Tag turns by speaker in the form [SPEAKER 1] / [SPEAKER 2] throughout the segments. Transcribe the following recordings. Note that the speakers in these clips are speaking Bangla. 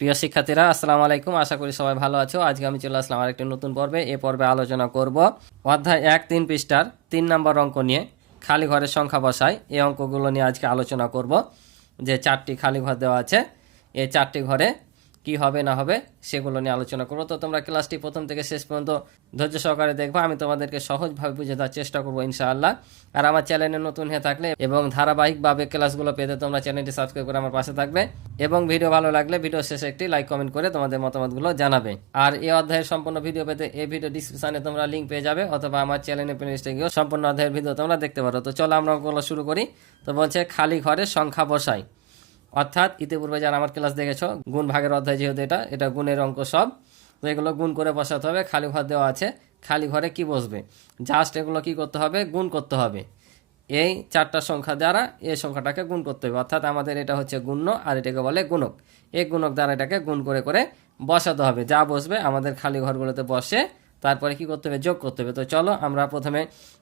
[SPEAKER 1] প্রিয় শিক্ষার্থীরা, আসসালামু আলাইকুম। আশা করি সবাই ভালো আছো। আজকে আমি চলে আসলাম আরেকটি নতুন পর্বে। এ পর্বে আলোচনা করব অধ্যায় এক, তিন পৃষ্ঠার তিন নম্বর অঙ্ক নিয়ে, খালি ঘরের সংখ্যা বসাই এই অঙ্কগুলো নিয়ে আজকে আলোচনা করব। যে চারটি খালি ঘর দেওয়া আছে এই চারটি ঘরে কি হবে না হবে সেগুলো নিয়ে আলোচনা করব। তো তোমরা ক্লাসটি প্রথম থেকে শেষ পর্যন্ত ধৈর্য সহকারে দেখবা। আমি তোমাদেরকে সহজভাবে বুঝে দেওয়ার চেষ্টা করব ইনশাআল্লাহ। আর আমার চ্যানেলে নতুন হয়ে থাকলে এবং ধারাবাহিকভাবে ক্লাসগুলো পেতে তোমরা চ্যানেলটি সাবস্ক্রাইব করে আমার পাশে থাকবে। এবং ভিডিও ভালো লাগলে ভিডিও শেষে একটি লাইক, কমেন্ট করে তোমাদের মতামতগুলো জানাবে। আর এই অধ্যায়ের সম্পূর্ণ ভিডিও পেতে এই ভিডিও ডিসক্রিপশনে তোমরা লিঙ্ক পেয়ে যাবে অথবা আমার চ্যানেলে প্লেলিস্টে গিয়েও সম্পূর্ণ অধ্যায়ের ভিডিও তোমরা দেখতে পারো। তো চলো আমরা শুরু করি। তো বলছে, খালি ঘরের সংখ্যা বসাই। অর্থাৎ ইতিপূর্বে যারা আমার ক্লাস দেখেছ, গুণ ভাগের অধ্যায় যেহেতু এটা এটা গুণের অঙ্ক সব, তো এগুলো গুণ করে বসাতে হবে, খালি ঘর দেওয়া আছে, খালি ঘরে কি বসবে? জাস্ট এগুলো কি করতে হবে? গুণ করতে হবে। এই চারটা সংখ্যা দ্বারা এই সংখ্যাটাকে গুণ করতে হবে। অর্থাৎ আমাদের এটা হচ্ছে গুণ্য, আর এটাকে বলে গুণক। এই গুণক দ্বারা এটাকে গুণ করে করে বসাতে হবে। যা বসবে আমাদের খালি ঘরগুলোতে বসে, তারপরে কি করতে হবে? যোগ করতে হবে। তো চলো আমরা প্রথমে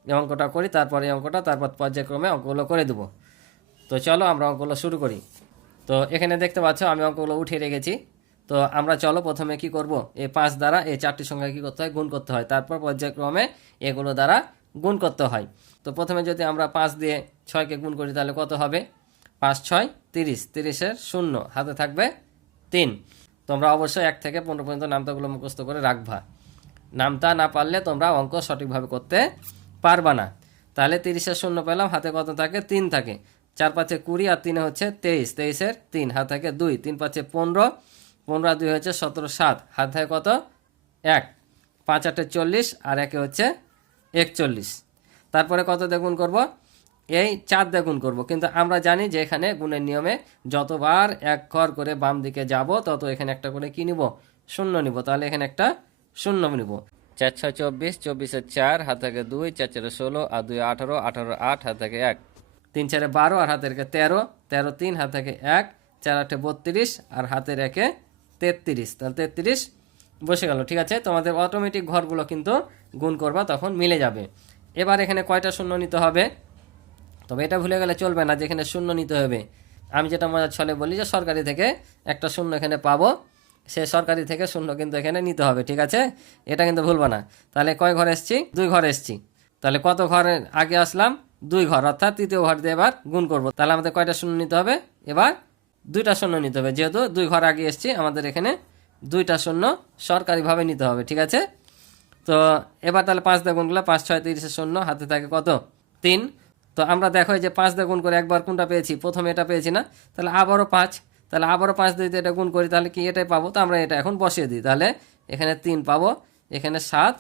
[SPEAKER 1] এই অঙ্কটা করি, তারপরে এই অঙ্কটা, তারপর পর্যায়ক্রমে অঙ্কগুলো করে দেবো। তো চলো আমরা অঙ্কগুলো শুরু করি। তো এখানে দেখতে পাচ্ছ আমি অঙ্কগুলো উঠিয়ে রেখেছি। তো আমরা চলো প্রথমে কি করব? এই পাঁচ দ্বারা এই চারটি সংখ্যা কি করতে হয়? গুণ করতে হয়। তারপর পর্যায়ক্রমে এগুলো দ্বারা গুণ করতে হয়। তো প্রথমে যদি আমরা পাঁচ দিয়ে ছয়কে গুণ করি, তাহলে কত হবে? পাঁচ, ছয়, তিরিশ। তিরিশের শূন্য। হাতে থাকবে তিন। তোমরা অবশ্যই এক থেকে পনেরো পর্যন্ত নামতাগুলো মুখস্থ করে রাখবা। নামতা না পারলে তোমরা অঙ্ক সঠিকভাবে করতে পারবা না। তাহলে তিরিশের শূন্য পেলাম, হাতে কত থাকে? তিন থাকে। চার পাঁচে কুড়ি আর তিনে হচ্ছে তেইশ। তেইশের তিন, হাত থাকে দুই, তিন পাঁচে পনেরো পনেরো দুই হচ্ছে সতেরো, সাত, হাত থাকে কত? এক, পাঁচ, আটে চল্লিশ আর একে হচ্ছে একচল্লিশ। তারপরে কত গুণ করব? এই চার দিয়ে গুণ করব। কিন্তু আমরা জানি যে এখানে গুণের নিয়মে যতবার এক ঘর করে বাম দিকে যাব, তত এখানে একটা করে কি নিব? শূন্য নিব। তাহলে এখানে একটা শূন্য নিব। চার, ছয়, চব্বিশ চব্বিশের চার, হাত থেকে দুই, চার, চারে ষোলো, আর দুই, আঠারো আঠারো, আট, হাত থেকে এক। তিন চারে বারো আর হাতের একে তেরো তেরো তিন, হাত থেকে এক, চার আটে বত্রিশ আর হাতের একে তেত্রিশ। তাহলে তেত্রিশ বসে গেল, ঠিক আছে? তোমাদের অটোমেটিক ঘরগুলো কিন্তু গুণ করবা, তখন মিলে যাবে। এবার এখানে কয়টা শূন্য নিতে হবে? তবে এটা ভুলে গেলে চলবে না যেখানে শূন্য নিতে হবে। আমি যেটা মজার ছলে বলি যে সরকারি থেকে একটা শূন্য এখানে পাবো, সে সরকারি থেকে শূন্য কিন্তু এখানে নিতে হবে, ঠিক আছে? এটা কিন্তু ভুলবো না। তাহলে কয় ঘর এসছি? দুই ঘর এসছি। তাহলে কত ঘরে আগে আসলাম? দুই ঘর, অর্থাৎ তৃতীয় ঘর দিয়ে এবার গুণ করব। তাহলে আমাদের কয়টা শূন্য নিতে হবে? এবার দুইটা শূন্য নিতে হবে। যেহেতু দুই ঘর আগে এসছি, আমাদের এখানে দুইটা শূন্য সরকারিভাবে নিতে হবে, ঠিক আছে? তো এবার তাহলে পাঁচ দিয়ে গুণগুলো পাঁচ, ছয় তিরিশের শূন্য, হাতে থাকে কত? তিন। তো আমরা দেখো যে পাঁচ দিয়ে গুণ করে একবার কোনটা পেয়েছি? প্রথমে এটা পেয়েছি না। তাহলে আবারও পাঁচ। তাহলে আবারও পাঁচ দিয়ে এটা গুণ করি, তাহলে কি এটাই পাবো? তো আমরা এটা এখন বসিয়ে দিই। তাহলে এখানে তিন পাবো, এখানে সাত,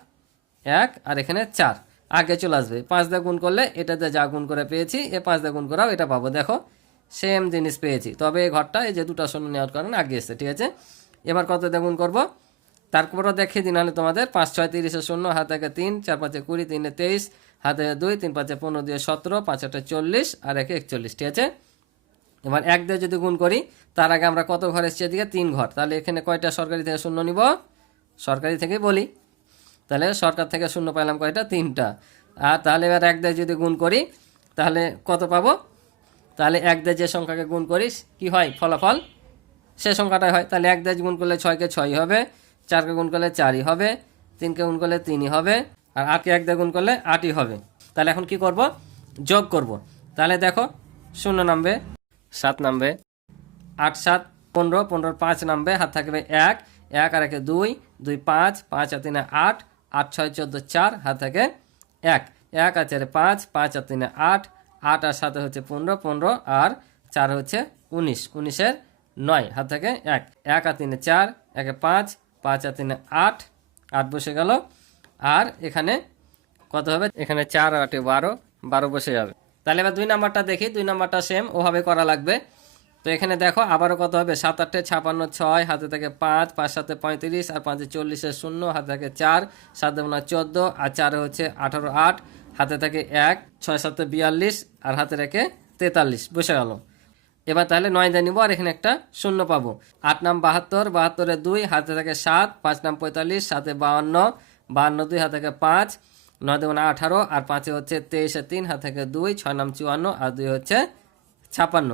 [SPEAKER 1] এক, আর এখানে চার। আগে চলে আসবে। পাঁচ দিয়ে গুণ করলে এটাতে যা গুণ করে পেয়েছি, এ পাঁচ দিয়ে গুণ করাও এটা পাবো। দেখো সেম জিনিস পেয়েছি। তবে এই ঘরটা এই যে দুটো শূন্য নেওয়ার কারণে আগে এসছে, ঠিক আছে? এবার কত দিয়ে গুণ করব? তারপরও দেখিয়ে দিন নাহলে তোমাদের পাঁচ, ছয়, তিরিশে শূন্য, হাত থেকে তিন, চার, পাঁচে কুড়ি, তিনে তেইশ, হাতে দুই, তিন, পাঁচে পনেরো দিয়ে সতেরো, পাঁচ, আটে চল্লিশ, আর একে একচল্লিশ, ঠিক আছে? এবার এক দিয়ে যদি গুণ করি, তার আগে আমরা কত ঘর এসছি এদিকে? তিন ঘর। তাহলে এখানে কয়টা সরকারি থেকে শূন্য নিব? সরকারি থেকে বলি। তাহলে সরকার থেকে শূন্য পাইলাম কয়টা? তিনটা। আর তাহলে এবার এক দিয়ে যদি গুণ করি, তাহলে কত পাবো? তাহলে এক দিয়ে যে সংখ্যাকে গুণ করিস, কি হয়? ফলাফল? সে সংখ্যাটাই হয়। তাহলে এক দিয়ে গুণ করলে ছয়কে ছয়ই হবে, চারকে গুণ করলে চারই হবে, তিনকে গুণ করলে তিনই হবে, আর আটকে এক দিয়ে গুণ করলে আটই হবে। তাহলে এখন কি করব? যোগ করব। তাহলে দেখো, শূন্য নামবে, সাত নামবে, আট, সাত, পনেরো, পনেরোর পাঁচ নামবে, হাত থাকবে এক এক আর একে দুই দুই, পাঁচ পাঁচ আর তিনে আট আট, ছয়, চোদ্দ, চার হাত থাকে এক। এক আর চারে পাঁচ পাঁচ আর তিনে আট আট আর সাথে হচ্ছে পনেরো পনেরো আর চার হচ্ছে উনিশ, উনিশের নয় হাত থেকে এক। এক আর তিনে চার, একে পাঁচ পাঁচ আর তিনে আট আট বসে গেল। আর এখানে কত হবে? এখানে চার আটে বারো বারো বসে যাবে। তাহলে এবার দুই নাম্বারটা দেখি, দুই নাম্বারটা সেম ওভাবে করা লাগবে। তো এখানে দেখো আবারও কত হবে? সাত আটে ছাপান্ন ছয়, হাতে থেকে পাঁচ পাঁচ সাথে পঁয়ত্রিশ, আর পাঁচে চল্লিশে শূন্য, হাতে থাকে চার, সাত দেবনা চোদ্দ, আর চার হচ্ছে আঠারো আট, হাতে থাকে এক, ছয় সাতে বিয়াল্লিশ, আর হাতে রেখে তেতাল্লিশ। বসে গেল। এবার তাহলে নয় দিয়ে নিবো, আর এখানে একটা শূন্য পাবো। আট নাম বাহাত্তর, বাহাত্তরে দুই, হাতে থাকে সাত, পাঁচ নাম পঁয়তাল্লিশ, সাতে বাহান্ন বাহান্ন দুই, হাতে থাকে পাঁচ, নয় দেবনা আঠারো, আর পাঁচে হচ্ছে তেইশে তিন, হাতে থাকে দুই, ছয় নাম চুয়ান্ন, আর দুই হচ্ছে ছাপান্ন।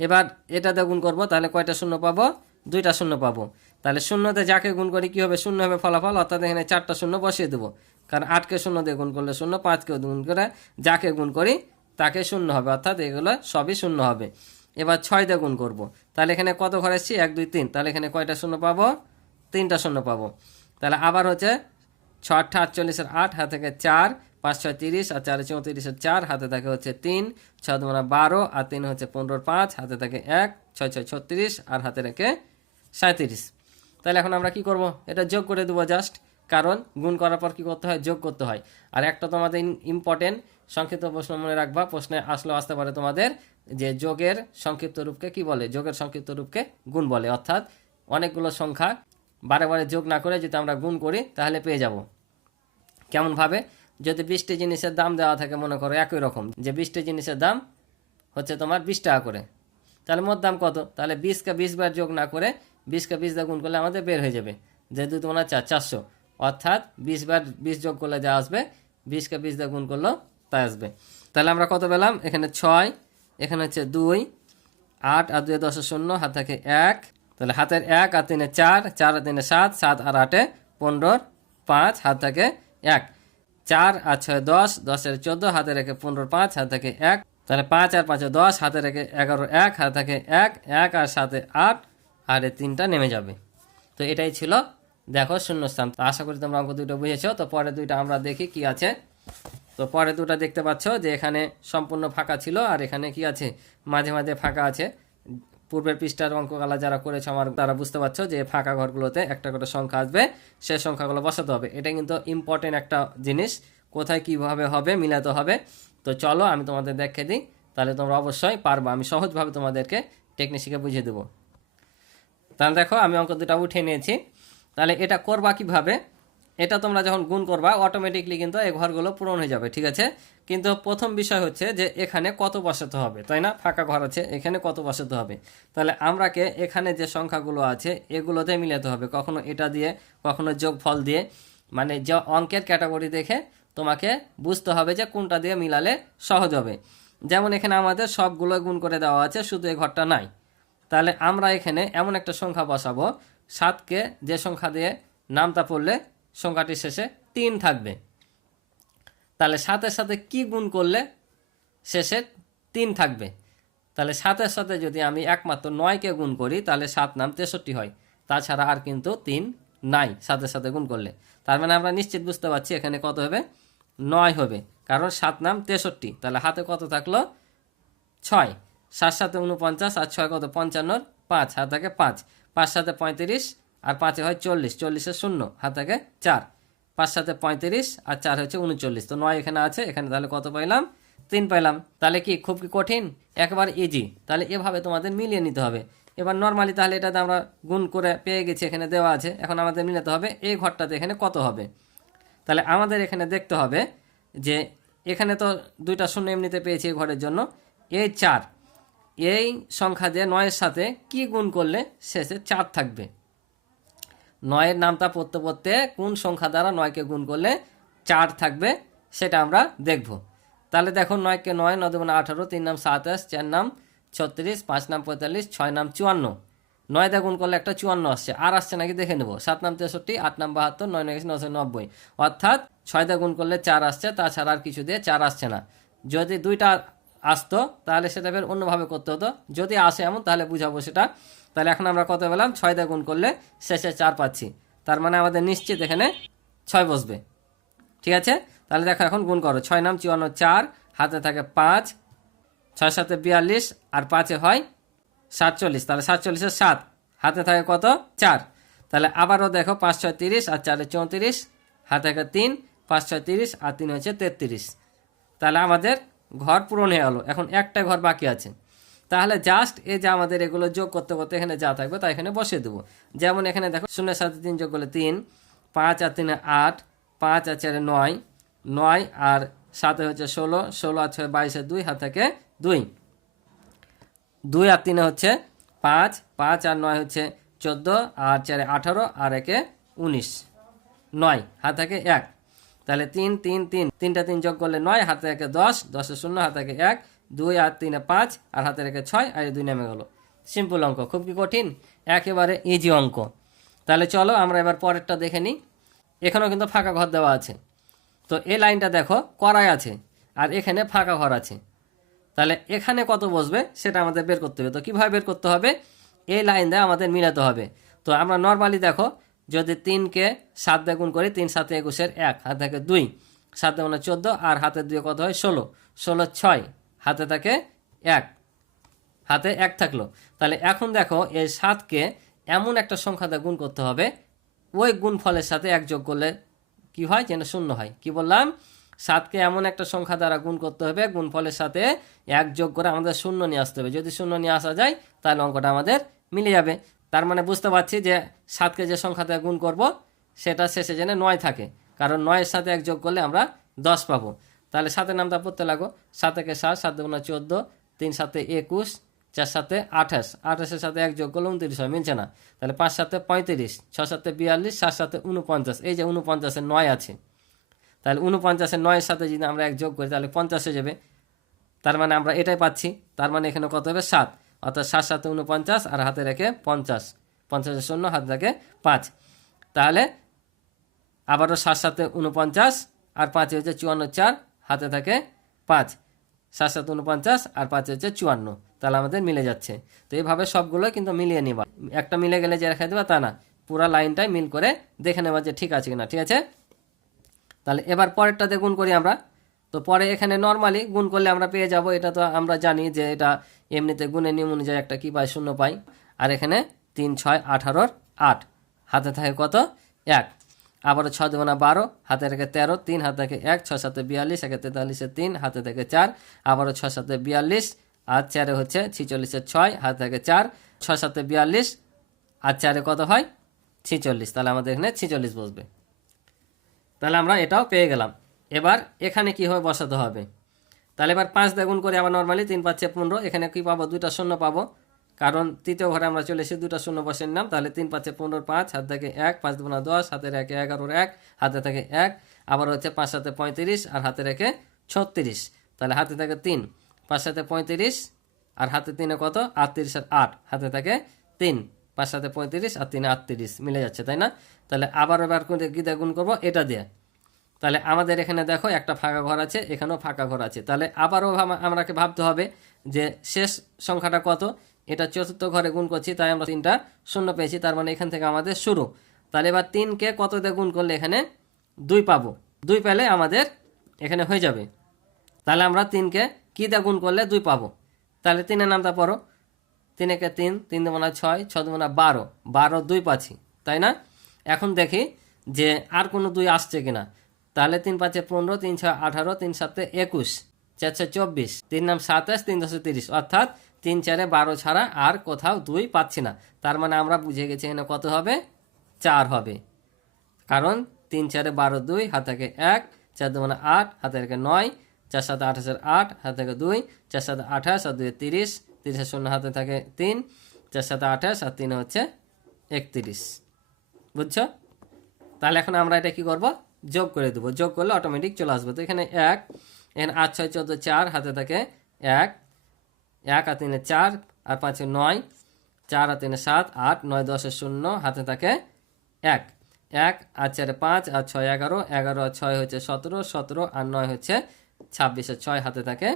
[SPEAKER 1] এবার এটা দিয়ে গুণ করব, তাহলে কয়টা শূন্য পাবো? দুইটা শূন্য পাবো। তাহলে শূন্যতে যাকে গুণ করি কী হবে? শূন্য হবে ফলাফল, অর্থাৎ এখানে চারটা শূন্য বসিয়ে দেবো। কারণ আটকে শূন্য দিয়ে গুণ করলে শূন্য পাঁচকে গুণ করে যাকে গুণ করি তাকে শূন্য হবে, অর্থাৎ এগুলো সবই শূন্য হবে। এবার ছয় দিয়ে গুণ করব। তাহলে এখানে কত ঘর এসছি? এক, দুই, তিন। তাহলে এখানে কয়টা শূন্য পাবো? তিনটা শূন্য পাবো। তাহলে আবার হচ্ছে ছ আটটা আটচল্লিশের আট হাতে থেকে চার পাঁচ ছয় তিরিশ আর চারে চৌত্রিশের চার, হাতে থাকে হচ্ছে তিন, ছয় দুগুণা বারো আর তিন হচ্ছে পনেরোর পাঁচ, হাতে থাকে এক, ছয় ছয় ছত্রিশ আর হাতে রেখে সাঁত্রিশ তাহলে এখন আমরা কি করব? এটা যোগ করে দেবো জাস্ট কারণ গুণ করার পর কি করতে হয়? যোগ করতে হয়। আর একটা তোমাদের ইম্পর্টেন্ট সংক্ষিপ্ত প্রশ্ন মনে রাখবা। প্রশ্নে আসলেও আসতে পারে তোমাদের যে যোগের সংক্ষিপ্ত রূপকে কি বলে? যোগের সংক্ষিপ্ত রূপকে গুণ বলে। অর্থাৎ অনেকগুলো সংখ্যা বারে বারে যোগ না করে যদি আমরা গুণ করি, তাহলে পেয়ে যাব। কেমনভাবে? যদি বিশটি জিনিসের দাম দেওয়া থাকে, মনে করো একই রকম, যে বিশটি জিনিসের দাম হচ্ছে তোমার বিশ টাকা করে। তাহলে মোট দাম কত? তাহলে বিশকে বিশ বার যোগ না করে বিশকে বিশ দিয়ে গুণ করলে আমাদের বের হয়ে যাবে, যেহেতু তোমার চার চারশো। অর্থাৎ বিশ বার বিশ যোগ করলে যা আসবে বিশকে বিশ দিয়ে গুণ করলেও তাই আসবে। তাহলে আমরা কত পেলাম? এখানে ছয়, এখানে হচ্ছে দুই, আট আর দুই দশ শূন্য, হাত থাকে এক। তাহলে হাতের এক আর তিনে চার চার আর তিনে সাত সাত আর আটে পনেরো, পাঁচ, হাত থাকে এক। চার আর ছয়, দশ দশের চোদ্দ হাতে রেখে পনেরো, পাঁচ হাত থেকে এক, তাহলে পাঁচ আর পাঁচে দশ হাতে রেখে এগারো, এক হাতে থাকে এক এক আর সাথে আট, আর এই তিনটা নেমে যাবে। তো এটাই ছিল, দেখো, শূন্যস্থান। তো আশা করি তোমরা অঙ্ক দুটো বুঝেছ। তো পরে দুইটা আমরা দেখি কি আছে। তো পরে দুটো দেখতে পাচ্ছ যে এখানে সম্পূর্ণ ফাঁকা ছিল, আর এখানে কি আছে? মাঝে মাঝে ফাঁকা আছে। পূর্বের পৃষ্ঠার অঙ্কগুলা যারা করেছে আমার, তারা বুঝতে পারছ যে ফাঁকা ঘরগুলোতে একটা করে সংখ্যা আসবে, সে সংখ্যাগুলো বসাতে হবে। এটা কিন্তু ইম্পর্টেন্ট একটা জিনিস, কোথায় কীভাবে হবে, মিলাতে হবে। তো চলো আমি তোমাদের দেখে দিই, তাহলে তোমরা অবশ্যই পারবা। আমি সহজভাবে তোমাদেরকে টেকনিক শিখে বুঝিয়ে দেবো। তাহলে দেখো, আমি অঙ্ক দুটা উঠে নিয়েছি। তাহলে এটা করবা কীভাবে? এটা তোমরা যখন গুণ করবা অটোমেটিকলি কিন্তু এই ঘরগুলো পূরণ হয়ে যাবে, ঠিক আছে? কিন্তু প্রথম বিষয় হচ্ছে যে এখানে কত বসাতে হবে, তাই না? ফাঁকা ঘর আছে, এখানে কত বসাতে হবে? তাহলে আমরাকে এখানে যে সংখ্যাগুলো আছে, এগুলোতে মিলাতে হবে, কখনো এটা দিয়ে, কখনো যোগ ফল দিয়ে। মানে যে অঙ্কের ক্যাটাগরি দেখে তোমাকে বুঝতে হবে যে কোনটা দিয়ে মিলালে সহজ হবে। যেমন এখানে আমাদের সবগুলো গুণ করে দেওয়া আছে, শুধু এই ঘরটা নাই। তাহলে আমরা এখানে এমন একটা সংখ্যা বসাবো, সাতকে যে সংখ্যা দিয়ে নামটা পড়লে সংখ্যাটির শেষে তিন থাকবে। তাহলে সাতের সাথে কি গুণ করলে শেষে তিন থাকবে? তাহলে সাতের সাথে যদি আমি একমাত্র নয়কে গুণ করি, তাহলে সাত নাম তেষট্টি হয়। তাছাড়া আর কিন্তু তিন নাই সাতের সাথে গুণ করলে। তার মানে আমরা নিশ্চিত বুঝতে পারছি এখানে কত হবে? নয় হবে, কারণ সাত নাম তেষট্টি। তাহলে হাতে কত থাকল? ছয়। সাত সাথে উনপঞ্চাশ আর ছয় কত? পঞ্চান্নর পাঁচ। হাত থাকে পাঁচ। পাঁচ সাথে পঁয়ত্রিশ আর পাঁচে হয় চল্লিশ চল্লিশের শূন্য হাত থাকে চার। পাঁচ সাথে পঁয়ত্রিশ আর চার হচ্ছে উনচল্লিশ। তো নয় এখানে আছে, এখানে তাহলে কত পাইলাম? তিন পাইলাম। তাহলে কি খুব কি কঠিন? একবার ইজি তাহলে এভাবে তোমাদের মিলিয়ে নিতে হবে। এবার নর্মালি তাহলে এটাতে আমরা গুণ করে পেয়ে গেছি, এখানে দেওয়া আছে। এখন আমাদের মিলাতে হবে এই ঘরটাতে এখানে কত হবে? তাহলে আমাদের এখানে দেখতে হবে যে এখানে তো দুইটা শূন্য এমনিতে পেয়েছি এই ঘরের জন্য। এই চার, এই সংখ্যা দিয়ে নয়ের সাথে কি গুণ করলে শেষে চার থাকবে? নয়ের নামটা পড়তে পড়তে কোন সংখ্যা দ্বারা নয়কে গুণ করলে চার থাকবে, সেটা আমরা দেখব। তাহলে দেখো নয়কে নয় নয় দেবো আঠারো, তিন নাম সাতাশ, চার নাম ছত্রিশ, পাঁচ নাম পঁয়তাল্লিশ, ছয় নাম চুয়ান্ন। নয় দিয়ে গুণ করলে একটা চুয়ান্ন আসছে, আর আসছে নাকি দেখে নেব। সাত নাম তেষট্টি, আট নাম বাহাত্তর, নয় নয় নশো নব্বই। অর্থাৎ ছয় দিয়ে গুণ করলে চার আসছে, তাছাড়া আর কিছু দিয়ে চার আসছে না। যদি দুইটা আসতো, তাহলে সেটা বের অন্যভাবে করতে হতো। যদি আসে এমন, তাহলে বুঝাবো সেটা তাহলে এখন আমরা কত পেলাম? ছয় দিয়ে গুণ করলে শেষে চার পাচ্ছি। তার মানে আমাদের নিশ্চিত এখানে ছয় বসবে। ঠিক আছে? তাহলে দেখো এখন গুণ করো। ছয় নাম চুয়ান্ন চার, হাতে থাকে পাঁচ, ছয় সাথে বিয়াল্লিশ আর পাঁচে হয় সাতচল্লিশ। তাহলে সাতচল্লিশের সাত, হাতে থাকে কত? চার। তাহলে আবারও দেখো পাঁচ, ছয়, তিরিশ আর চারে চৌত্রিশ, হাতে থাকে তিন, পাঁচ, ছয়, তিরিশ আর তিন হচ্ছে তেত্রিশ। তাহলে আমাদের ঘর পূরণ হয়ে গেলো। এখন একটা ঘর বাকি আছে। তাহলে জাস্ট এই যে আমাদের এগুলো যোগ করতে করতে এখানে যা থাকবে তা এখানে বসিয়ে দেবো। যেমন এখানে দেখো শূন্যের সাথে তিন যোগ করলে তিন, পাঁচ আর তিনে আট, পাঁচ আর চারে নয় নয় আর সাথে হচ্ছে ষোলো ষোলো আর ছয় বাইশে দুই হাত থেকে দুই। দুই আর তিনে হচ্ছে পাঁচ পাঁচ আর নয় হচ্ছে চোদ্দ, আর চারে আঠারো, আর একে উনিশ। নয় হাত থেকে এক। তাহলে তিন তিন তিন। তিনটা তিন যোগ করলে নয় হাতে একে দশ, দশে শূন্য হাতে থেকে এক দুই আর তিনে পাঁচ, আর হাতে রেখে ছয়, আর দুই নেমে গেল। সিম্পল অঙ্ক, খুব কি কঠিন? একেবারে ইজি অঙ্ক। তাহলে চলো আমরা এবার পরেরটা দেখে নিই। এখানেও কিন্তু ফাঁকা ঘর দেওয়া আছে। তো এই লাইনটা দেখো করাই আছে, আর এখানে ফাঁকা ঘর আছে। তাহলে এখানে কত বসবে সেটা আমাদের বের করতে হবে। তো কীভাবে বের করতে হবে? এই লাইন দিয়ে আমাদের মিলাতে হবে। তো আমরা নর্মালি দেখো, যদি তিনকে সাত দিয়ে গুণ করি, তিন সাতে একুশের এক, হাত থাকে দুই, সাতে মানে চোদ্দ, আর হাতে দুই কত হয়? ষোলো। ষোলো ছয়। হাতে থাকে এক। হাতে এক থাকল। তাহলে এখন দেখো এই সাতকে এমন একটা সংখ্যা দিয়ে গুণ করতে হবে। ওই গুণ ফলের সাথে এক যোগ করলে কি হয়? যেন শূন্য হয়। কি বললাম? সাতকে এমন একটা সংখ্যা দ্বারা গুণ করতে হবে, গুণফলের সাথে এক যোগ করে আমাদের শূন্য নিয়ে আসতে হবে। যদি শূন্য নিয়ে আসা যায়, তাহলে অঙ্কটা আমাদের মিলে যাবে। তার মানে বুঝতে পারছি যে সাতকে যে সংখ্যা দিয়ে গুণ করব, সেটা শেষে যেন নয় থাকে। কারণ নয়ের সাথে এক যোগ করলে আমরা দশ পাবো। তাহলে সাতের নামটা পড়তে লাগো। সাত থেকে সাত সাত দুগুণা চোদ্দ, তিন সাতে একুশ, চার সাথে আঠাশ। আঠাশের সাথে এক যোগ করলে উনত্রিশ হয়, মিলছে না। তাহলে পাঁচ সাথে পঁয়ত্রিশ, ছ সাতে বিয়াল্লিশ, সাত সাথে উনপঞ্চাশ এই যে উনপঞ্চাশের নয় আছে। তাহলে উনপঞ্চাশের নয়ের সাথে যদি আমরা এক যোগ করি, তাহলে পঞ্চাশে যাবে। তার মানে আমরা এটাই পাচ্ছি। তার মানে এখানে কত হবে? সাত। অর্থাৎ সাত সাথে উনপঞ্চাশ আর হাতে রেখে পঞ্চাশ। পঞ্চাশের শূন্য, হাতে রেখে পাঁচ। তাহলে আবারও সাত সাথে উনপঞ্চাশ আর পাঁচে হচ্ছে চুয়ান্ন চার। হাতে থাকে পাঁচ। সাত সাত উনপঞ্চাশ আর পাঁচ হচ্ছে চুয়ান্ন। তাহলে আমাদের মিলে যাচ্ছে। তো এইভাবে সবগুলো কিন্তু মিলিয়ে নিবা। একটা মিলে গেলে যে রেখে দেবা তা না। পুরো লাইনটাই মিল করে দেখে নেবা যে ঠিক আছে কিনা, ঠিক আছে? তাহলে এবার পরেরটাতে গুণ করি আমরা। তো পরে এখানে নর্মালি গুণ করলে আমরা পেয়ে যাব। এটা তো আমরা জানি যে এটা এমনিতে গুণের নিয়ম অনুযায়ী একটা কী পাই? শূন্য পাই। আর এখানে তিন, ছয়, আঠারোর আট। হাতে থাকে কত? এক। আবারও ছ না বারো, হাতে রেখে তেরো, তিন, হাতে থেকে এক ছ সাথে বিয়াল্লিশ, একে তেতাল্লিশে তিন, হাতে থেকে চার, আবারও ছ সাথে বিয়াল্লিশ, আর চারে হচ্ছে ছিচল্লিশে ছয়, হাতে থেকে চার ছ সাথে বিয়াল্লিশ, আর চারে কত হয়? ছিচল্লিশ। তাহলে আমাদের এখানে ছিচল্লিশ বসবে। তাহলে আমরা এটাও পেয়ে গেলাম। এবার এখানে কীভাবে বসাতে হবে? তাহলে এবার পাঁচ দ্বিগুণ করে আবার নর্মালি তিন পাঁচ পাঁচে পনেরো, এখানে কি পাবো? দুইটা শূন্য পাবো। কারণ তৃতীয় ঘরে আমরা চলে এসে দুটা শূন্য বসে নাম, তাহলে তিন পাঁচে পনেরো পাঁচ, হাত থেকে এক, পাঁচ দুগুণা দশ, হাতের একে এগারোর এক, হাতে থেকে এক, আবার হচ্ছে পাঁচ সাথে পঁয়ত্রিশ আর হাতে রেখে ছত্রিশ। তাহলে হাতে থাকে তিন, পাঁচ সাথে পঁয়ত্রিশ আর হাতে তিনে কত? আটত্রিশ আর আট, হাতে থাকে তিন, পাঁচ সাথে পঁয়ত্রিশ আর তিনে আটত্রিশ, মিলে যাচ্ছে, তাই না? তাহলে আবার এবার করে দিয়ে গুণ করব, এটা দিয়ে। তাহলে আমাদের এখানে দেখো একটা ফাঁকা ঘর আছে, এখানেও ফাঁকা ঘর আছে। তাহলে আবারও আমরাকে ভাবতে হবে যে শেষ সংখ্যাটা কত? এটা চতুর্থ ঘরে গুণ করছি, তাই আমরা তিনটা শূন্য পেয়েছি, তার মানে এখান থেকে আমাদের শুরু। তাহলে এবার তিনকে কত দিয়ে গুণ করলে এখানে দুই পাবো? দুই পেলে আমাদের এখানে হয়ে যাবে। তাহলে আমরা তিনকে কী দিয়ে গুণ করলে দুই পাবো? তাহলে তিনের নামটা পড়ো। তিনেকে তিন তিন দুমনা ছয় ছ দুমনা বারো। বারো, দুই পাচ্ছি, তাই না? এখন দেখি যে আর কোনো দুই আসছে কিনা। তাহলে তিন পাঁচে পনেরো, তিন ছয় আঠারো, তিন সাতে একুশ, চার ছয় চব্বিশ, তিন নাম সাতাশ, তিন দশে তিরিশ, অর্থাৎ তিন চারে বারো ছাড়া আর কোথাও দুই পাচ্ছি না। তার মানে আমরা বুঝে গেছি এখানে কত হবে? চার হবে। কারণ তিন চারে বারো দুই, হাত থেকে এক, চার দু মানে আট, হাতে থেকে নয়, চার সাথে আঠাশের আট, হাত থেকে দুই, চার সাথে আঠাশ, আর দুই তিরিশ, তিরিশের শূন্য হাতে থাকে তিন, চার সাথে আঠাশ, আর তিন হচ্ছে একত্রিশ। বুঝছ? তাহলে এখন আমরা এটা কি করব? যোগ করে দেবো। যোগ করলে অটোমেটিক চলে আসবে। তো এখানে এক, এখানে আট, ছয়, চোদ্দ, চার, হাতে থাকে এক এক আর তিনে চার, আর পাঁচে নয়। চার আর তিনে সাত, আট, নয় দশের শূন্য, হাতে থাকে এক। এক, আর চারে পাঁচ, আর ছয় এগারো। এগারো আর ছয় হচ্ছে সতেরো সতেরো আর নয় হচ্ছে ছাব্বিশে ছয়, হাতে থাকে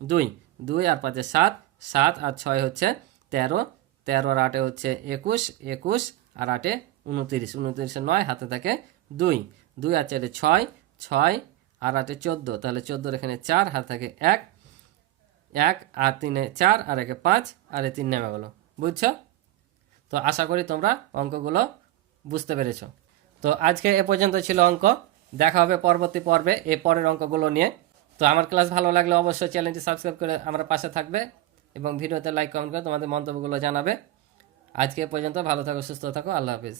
[SPEAKER 1] দুই। দুই আর পাঁচে সাত সাত আর ছয় হচ্ছে তেরো। তেরো আর আটে হচ্ছে একুশ একুশ আর আটে উনতিরিশ। উনতিরিশে নয়, হাতে থাকে দুই। দুই আর চারে ছয় ছয় আর আটে চোদ্দ। তাহলে চোদ্দোর এখানে চার, হাতে থাকে এক। এক, আর তিনে চার, আর একে পাঁচ, আর এ তিন নেমে গেলো। বুঝছ? তো আশা করি তোমরা অঙ্কগুলো বুঝতে পেরেছ। তো আজকে এ পর্যন্ত ছিল অঙ্ক। দেখা হবে পরবর্তী পর্বে এই পরের অঙ্কগুলো নিয়ে। তো আমার ক্লাস ভালো লাগলে অবশ্যই চ্যানেলটি সাবস্ক্রাইব করে আমার পাশে থাকবে এবং ভিডিওতে লাইক, কমেন্ট করে তোমাদের মন্তব্যগুলো জানাবে। আজকে এ পর্যন্ত ভালো থাকো, সুস্থ থাকো, আল্লাহ হাফিজ।